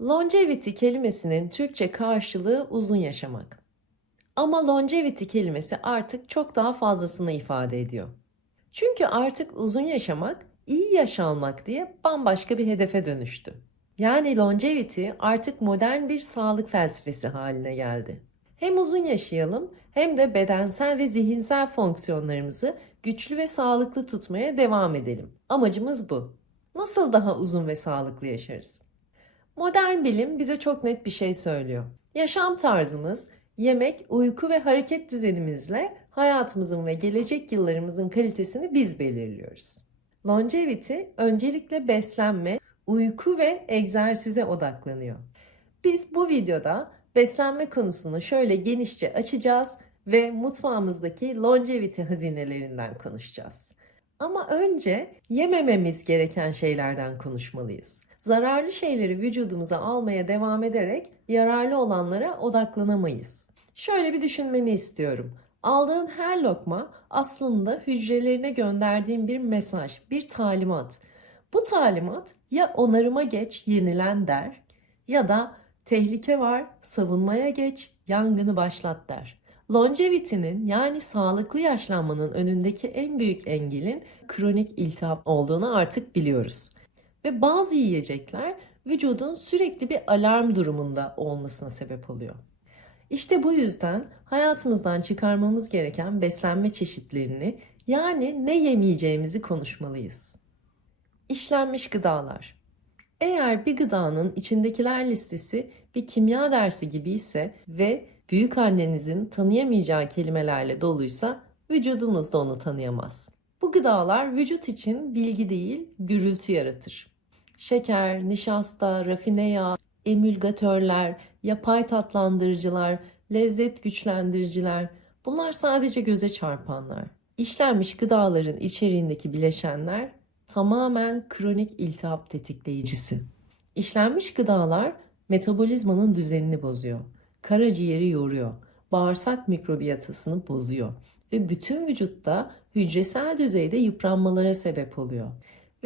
Longevity kelimesinin Türkçe karşılığı uzun yaşamak. Ama longevity kelimesi artık çok daha fazlasını ifade ediyor. Çünkü artık uzun yaşamak, iyi yaşanmak diye bambaşka bir hedefe dönüştü. Yani longevity artık modern bir sağlık felsefesi haline geldi. Hem uzun yaşayalım hem de bedensel ve zihinsel fonksiyonlarımızı güçlü ve sağlıklı tutmaya devam edelim. Amacımız bu. Nasıl daha uzun ve sağlıklı yaşarız? Modern bilim bize çok net bir şey söylüyor. Yaşam tarzımız, yemek, uyku ve hareket düzenimizle hayatımızın ve gelecek yıllarımızın kalitesini biz belirliyoruz. Longevity öncelikle beslenme, uyku ve egzersize odaklanıyor. Biz bu videoda beslenme konusunu şöyle genişçe açacağız ve mutfağımızdaki longevity hazinelerinden konuşacağız. Ama önce yemememiz gereken şeylerden konuşmalıyız. Zararlı şeyleri vücudumuza almaya devam ederek yararlı olanlara odaklanamayız. Şöyle bir düşünmeni istiyorum. Aldığın her lokma aslında hücrelerine gönderdiğin bir mesaj, bir talimat. Bu talimat ya onarıma geç, yenilen der ya da tehlike var, savunmaya geç, yangını başlat der. Longevity'nin yani sağlıklı yaşlanmanın önündeki en büyük engelin kronik iltihap olduğunu artık biliyoruz. Ve bazı yiyecekler vücudun sürekli bir alarm durumunda olmasına sebep oluyor. İşte bu yüzden hayatımızdan çıkarmamız gereken beslenme çeşitlerini yani ne yemeyeceğimizi konuşmalıyız. İşlenmiş gıdalar. Eğer bir gıdanın içindekiler listesi bir kimya dersi gibi ise ve büyük annenizin tanıyamayacağı kelimelerle doluysa vücudunuz da onu tanıyamaz. Bu gıdalar vücut için bilgi değil, gürültü yaratır. Şeker, nişasta, rafine yağ, emülgatörler, yapay tatlandırıcılar, lezzet güçlendiriciler bunlar sadece göze çarpanlar. İşlenmiş gıdaların içeriğindeki bileşenler tamamen kronik iltihap tetikleyicisi. İşlenmiş gıdalar metabolizmanın düzenini bozuyor. Karaciğeri yoruyor. Bağırsak mikrobiyatasını bozuyor ve bütün vücutta hücresel düzeyde yıpranmalara sebep oluyor.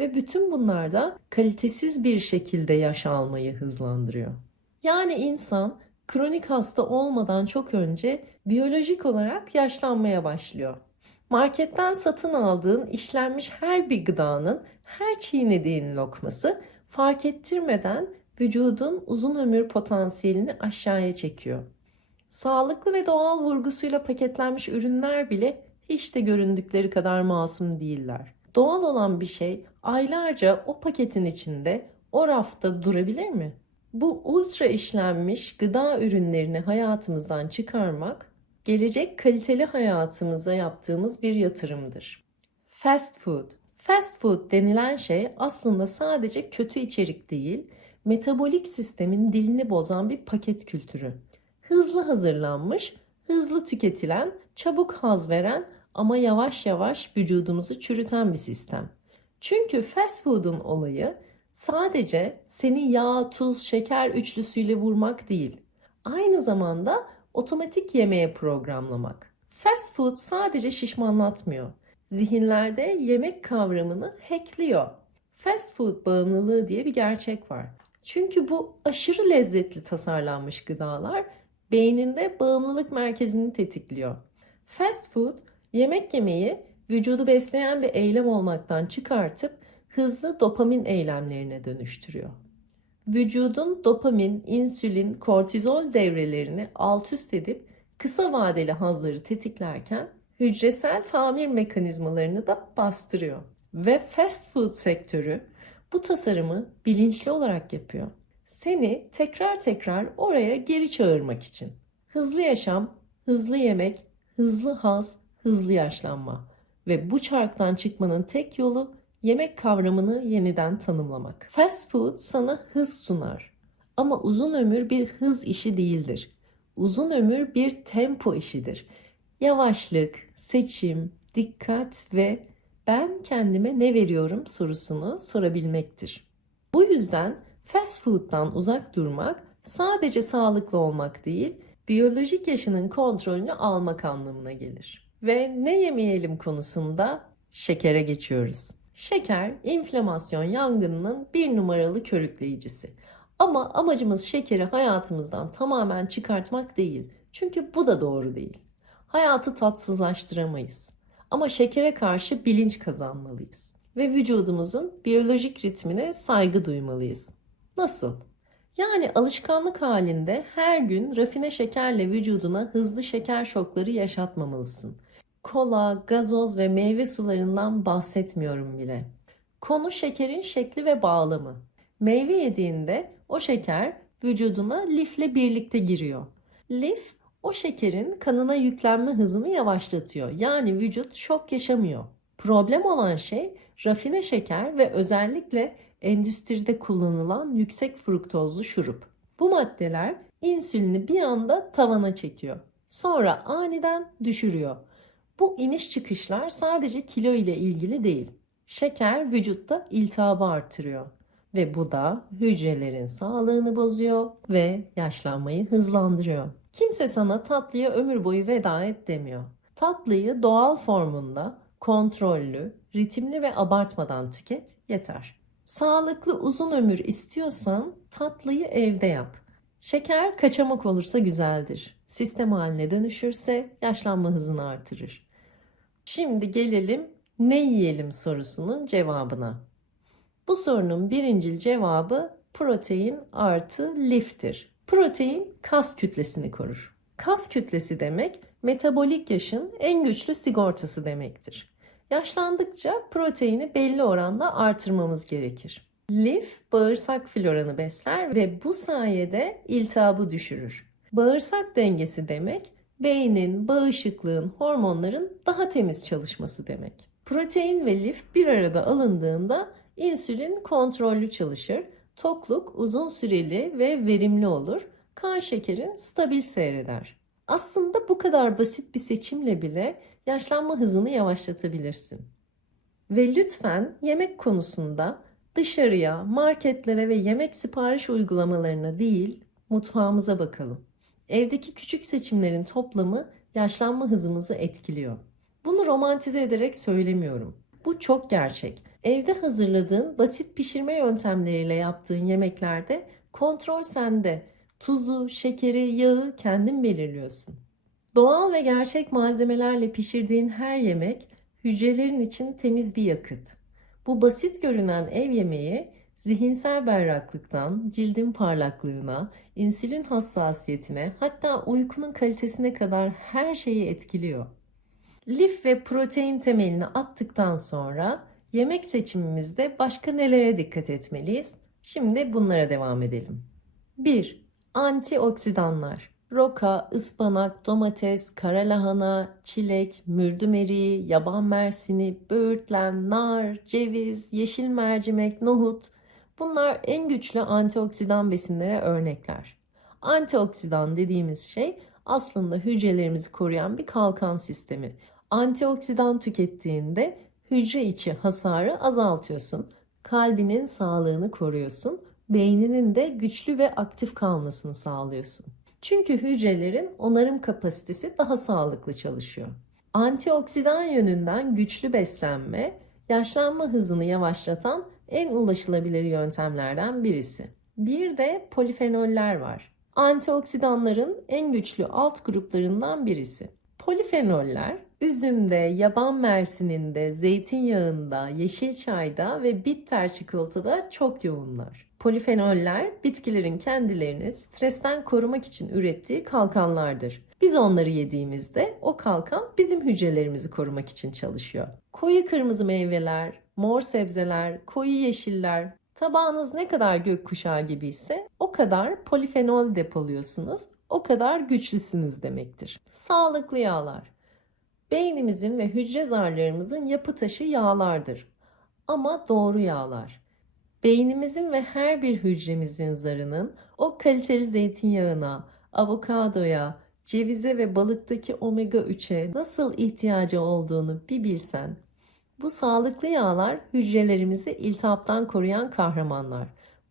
Ve bütün bunlar da kalitesiz bir şekilde yaş almayı hızlandırıyor. Yani insan kronik hasta olmadan çok önce biyolojik olarak yaşlanmaya başlıyor. Marketten satın aldığın işlenmiş her bir gıdanın her çiğnediğin lokması fark ettirmeden vücudun uzun ömür potansiyelini aşağıya çekiyor. Sağlıklı ve doğal vurgusuyla paketlenmiş ürünler bile hiç de göründükleri kadar masum değiller. Doğal olan bir şey aylarca o paketin içinde, o rafta durabilir mi? Bu ultra işlenmiş gıda ürünlerini hayatımızdan çıkarmak, gelecek kaliteli hayatımıza yaptığımız bir yatırımdır. Fast food. Fast food denilen şey aslında sadece kötü içerik değil, metabolik sistemin dilini bozan bir paket kültürü. Hızlı hazırlanmış, hızlı tüketilen, çabuk haz veren ama yavaş yavaş vücudumuzu çürüten bir sistem. Çünkü fast food'un olayı sadece seni yağ, tuz, şeker üçlüsüyle vurmak değil. Aynı zamanda otomatik yemeğe programlamak. Fast food sadece şişmanlatmıyor. Zihinlerde yemek kavramını hackliyor. Fast food bağımlılığı diye bir gerçek var. Çünkü bu aşırı lezzetli tasarlanmış gıdalar beyninde bağımlılık merkezini tetikliyor. Fast food yemek yemeyi vücudu besleyen bir eylem olmaktan çıkartıp hızlı dopamin eylemlerine dönüştürüyor. Vücudun dopamin, insülin, kortizol devrelerini alt üst edip kısa vadeli hazları tetiklerken hücresel tamir mekanizmalarını da bastırıyor. Ve fast food sektörü bu tasarımı bilinçli olarak yapıyor. Seni tekrar tekrar oraya geri çağırmak için. Hızlı yaşam, hızlı yemek, hızlı haz, hızlı yaşlanma. Ve bu çarktan çıkmanın tek yolu yemek kavramını yeniden tanımlamak. Fast food sana hız sunar. Ama uzun ömür bir hız işi değildir. Uzun ömür bir tempo işidir. Yavaşlık, seçim, dikkat ve ben kendime ne veriyorum sorusunu sorabilmektir. Bu yüzden fast food'dan uzak durmak sadece sağlıklı olmak değil, biyolojik yaşının kontrolünü almak anlamına gelir. Ve ne yemeyelim konusunda şekere geçiyoruz. Şeker, inflamasyon yangınının bir numaralı körükleyicisi. Ama amacımız şekeri hayatımızdan tamamen çıkartmak değil. Çünkü bu da doğru değil. Hayatı tatsızlaştıramayız. Ama şekere karşı bilinç kazanmalıyız ve vücudumuzun biyolojik ritmine saygı duymalıyız. Nasıl? Yani alışkanlık halinde her gün rafine şekerle vücuduna hızlı şeker şokları yaşatmamalısın. Kola, gazoz ve meyve sularından bahsetmiyorum bile. Konu şekerin şekli ve bağlamı. Meyve yediğinde o şeker vücuduna lifle birlikte giriyor. Lif o şekerin kanına yüklenme hızını yavaşlatıyor. Yani vücut şok yaşamıyor. Problem olan şey rafine şeker ve özellikle endüstride kullanılan yüksek fruktozlu şurup. Bu maddeler insülini bir anda tavana çekiyor. Sonra aniden düşürüyor. Bu iniş çıkışlar sadece kilo ile ilgili değil. Şeker vücutta iltihabı artırıyor ve bu da hücrelerin sağlığını bozuyor ve yaşlanmayı hızlandırıyor. Kimse sana tatlıya ömür boyu veda et demiyor. Tatlıyı doğal formunda kontrollü, ritimli ve abartmadan tüket yeter. Sağlıklı uzun ömür istiyorsan tatlıyı evde yap. Şeker kaçamak olursa güzeldir. Sistem haline dönüşürse yaşlanma hızını artırır. Şimdi gelelim ne yiyelim sorusunun cevabına. Bu sorunun birincil cevabı protein artı liftir. Protein kas kütlesini korur. Kas kütlesi demek metabolik yaşın en güçlü sigortası demektir. Yaşlandıkça proteini belli oranda artırmamız gerekir. Lif bağırsak floranı besler ve bu sayede iltihabı düşürür. Bağırsak dengesi demek beynin, bağışıklığın, hormonların daha temiz çalışması demek. Protein ve lif bir arada alındığında insülin kontrollü çalışır, tokluk uzun süreli ve verimli olur, kan şekerin stabil seyreder. Aslında bu kadar basit bir seçimle bile yaşlanma hızını yavaşlatabilirsin. Ve lütfen yemek konusunda dışarıya, marketlere ve yemek sipariş uygulamalarına değil, mutfağımıza bakalım. Evdeki küçük seçimlerin toplamı yaşlanma hızımızı etkiliyor. Bunu romantize ederek söylemiyorum. Bu çok gerçek. Evde hazırladığın basit pişirme yöntemleriyle yaptığın yemeklerde kontrol sende. Tuzu, şekeri, yağı kendin belirliyorsun. Doğal ve gerçek malzemelerle pişirdiğin her yemek hücrelerin için temiz bir yakıt. Bu basit görünen ev yemeği zihinsel berraklıktan cildin parlaklığına, insülin hassasiyetine hatta uykunun kalitesine kadar her şeyi etkiliyor. Lif ve protein temelini attıktan sonra yemek seçimimizde başka nelere dikkat etmeliyiz? Şimdi bunlara devam edelim. 1. Antioksidanlar. Roka, ıspanak, domates, kara lahana, çilek, mürdüm eriği, yaban mersini, böğürtlen, nar, ceviz, yeşil mercimek, nohut. Bunlar en güçlü antioksidan besinlere örnekler. Antioksidan dediğimiz şey aslında hücrelerimizi koruyan bir kalkan sistemi. Antioksidan tükettiğinde hücre içi hasarı azaltıyorsun. Kalbinin sağlığını koruyorsun. Beyninin de güçlü ve aktif kalmasını sağlıyorsun. Çünkü hücrelerin onarım kapasitesi daha sağlıklı çalışıyor. Antioksidan yönünden güçlü beslenme, yaşlanma hızını yavaşlatan en ulaşılabilir yöntemlerden birisi. Bir de polifenoller var. Antioksidanların en güçlü alt gruplarından birisi. Polifenoller üzümde, yaban mersininde, zeytinyağında, yeşil çayda ve bitter çikolatada çok yoğunlar. Polifenoller bitkilerin kendilerini stresten korumak için ürettiği kalkanlardır. Biz onları yediğimizde o kalkan bizim hücrelerimizi korumak için çalışıyor. Koyu kırmızı meyveler, mor sebzeler, koyu yeşiller, tabağınız ne kadar gökkuşağı gibi ise o kadar polifenol depoluyorsunuz, o kadar güçlüsünüz demektir. Sağlıklı yağlar. Beynimizin ve hücre zarlarımızın yapı taşı yağlardır. Ama doğru yağlar. Beynimizin ve her bir hücremizin zarının o kaliteli zeytinyağına, avokadoya, cevize ve balıktaki omega 3'e nasıl ihtiyacı olduğunu bir bilsen. Bu sağlıklı yağlar hücrelerimizi iltihaptan koruyan kahramanlar.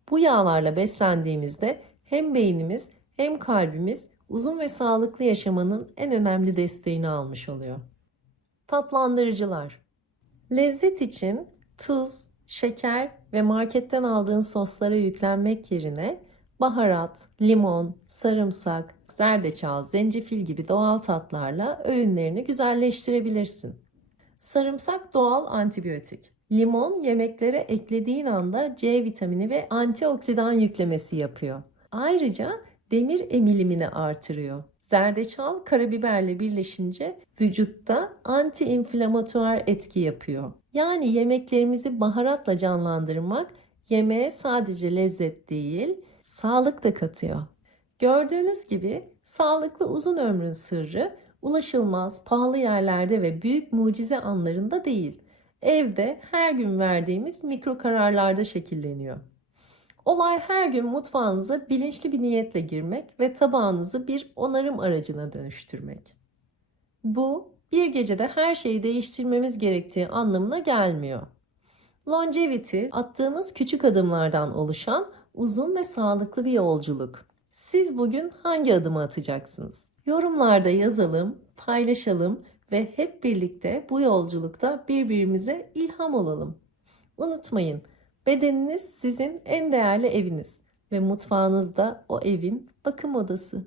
Bu yağlarla beslendiğimizde hem beynimiz hem kalbimiz uzun ve sağlıklı yaşamanın en önemli desteğini almış oluyor. Tatlandırıcılar. Lezzet için tuz, şeker ve marketten aldığın soslara yüklenmek yerine baharat, limon, sarımsak, zerdeçal, zencefil gibi doğal tatlarla öğünlerini güzelleştirebilirsin. Sarımsak doğal antibiyotik. Limon yemeklere eklediğin anda C vitamini ve antioksidan yüklemesi yapıyor. Ayrıca demir emilimini artırıyor. Zerdeçal karabiberle birleşince vücutta anti-inflamatuar etki yapıyor. Yani yemeklerimizi baharatla canlandırmak yemeğe sadece lezzet değil, sağlık da katıyor. Gördüğünüz gibi sağlıklı uzun ömrün sırrı ulaşılmaz, pahalı yerlerde ve büyük mucize anlarında değil. Evde her gün verdiğimiz mikro kararlarda şekilleniyor. Olay her gün mutfağınıza bilinçli bir niyetle girmek ve tabağınızı bir onarım aracına dönüştürmek. Bu bir gecede her şeyi değiştirmemiz gerektiği anlamına gelmiyor. Longevity attığımız küçük adımlardan oluşan uzun ve sağlıklı bir yolculuk. Siz bugün hangi adımı atacaksınız? Yorumlarda yazalım, paylaşalım ve hep birlikte bu yolculukta birbirimize ilham olalım. Unutmayın, bedeniniz sizin en değerli eviniz ve mutfağınızda o evin bakım odası.